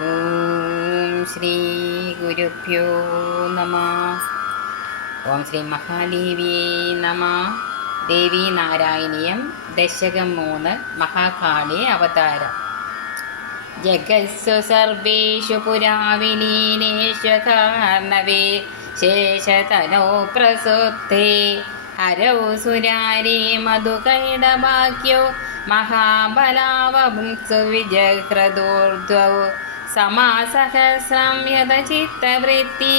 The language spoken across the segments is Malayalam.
ഓം ശ്രീ ഗുരുഭ്യോ നമ. ഓം ശ്രീ മഹാദേവി നമ. ദേവി നാരായണീയം ദശകം മൂന്ന് മഹാകാളി അവതാരം. ജഗത്സു സർവേഷു പുരാവിലീനേഷു കാർണവേ ശേഷതനോ പ്രസുപ്തേ. ഹരൗ സുരാരേ മധുകൈടവാക്യോ മഹാബലാവംസു വിജഹ്രദൂർധ്വൗ സമാസഹസ്രം യഥചിത്തവൃത്തി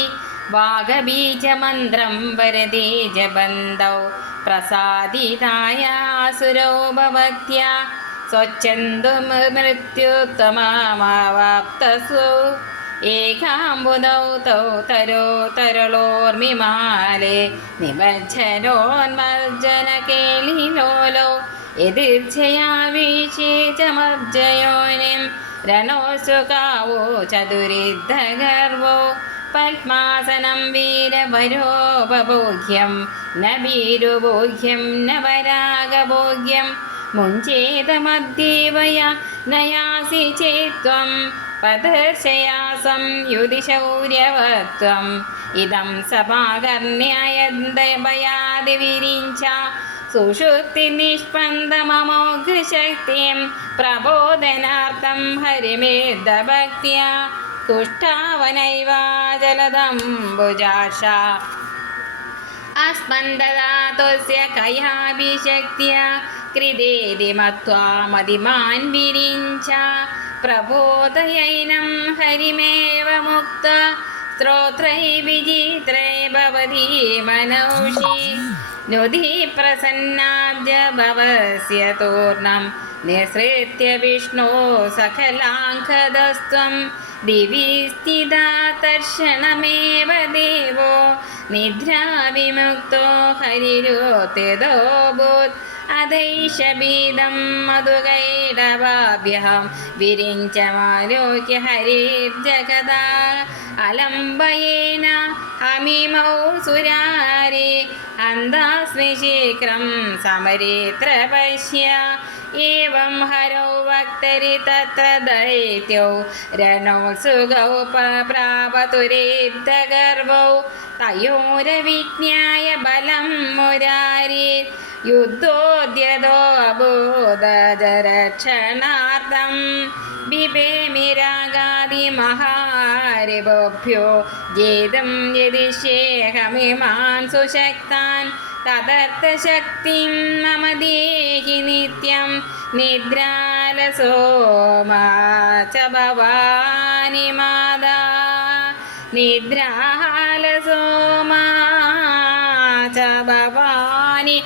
വാഗബീജമന്ത്രം വരദേ ജബന്ധൗ പ്രസാദിതായാസുരോ ഭവത്യാ സ്വച്ഛന്തു മൃത്യുത്തമാവാപ്തസു ഏകാംബുദൗ തൗ തരോ തരളോർമിമാലേ നിമജ്ജനോന്മജ്ജന കേളിലോലോ എതിർച്ഛയാ വീശീചമബ്ജയോനിം രണോസു കാവോ ചതുരിദ്ധഗർവോ? പത്മാസനം വീരവരോപഭോഗ്യം ന ഭീരുഭോഗ്യം ന വരാഗഭോഗ്യം മുഞ്ചേതമദ്യേവയ നയാസി ചേത്വം പദർശയാസം യുതിശൗര്യവത്വം ഇതം സഭാകർണ്യയന്തഭയാതി വിരിഞ്ച सुशुक्तिनिष्पन्दममोऽग्निशक्तिं प्रबोधनार्थं हरिमेधभक्त्या तुष्टावनैवा जलदम्बुजाषा अस्पन्ददा कयाभिशक्त्या कृतेदि मत्वा मदिमान् विरिञ्च। प्रबोधयैनं हरिमेव मुक्त। श्रोत्रै विजित्रै भवति मनौषि। നുധി പ്രസന്നാബ്ജ ഭവസ്യ തൂർണം നിസൃത്യ വിഷ്ണോ സകലാംഘതസ്ത്വം ദിവി സ്ഥിതാ തർഷണമേവ ദേവോ നിദ്രാവിമുക്തോ ഹരിരോത്യതോഭൂത് അധൈഷബീദം മധുകൈടവാഭ്യഹം വിരിഞ്ചമാലോക്യ ഹരിർജഗദാ അലംബയേന ഹമിമൗ സുരാരി അന്താസ്മി ശീഘ്രം സമരേത്ര പശ്യ एवं हरौ वक्तरि तत्र दैत्यौ रणोत्सुगौ प्रापतुरेद्धगर्भौ तयोरविज्ञाय बलं मुरारि യുദ്ധോദ്യതോ അബോധരക്ഷണാർത്ഥം. ബിബേമിരാഗാതി മഹാരിഭ്യോ ജേതം യതിശേഹമിമാൻ സുശക്താൻ. തദർത്ഥശക്തിം മമ ദേഹി നിത്യം. നിദ്രാലസോ മാച ഭവാനി മാതാ. നിദ്രാലസോ ഭവാ money.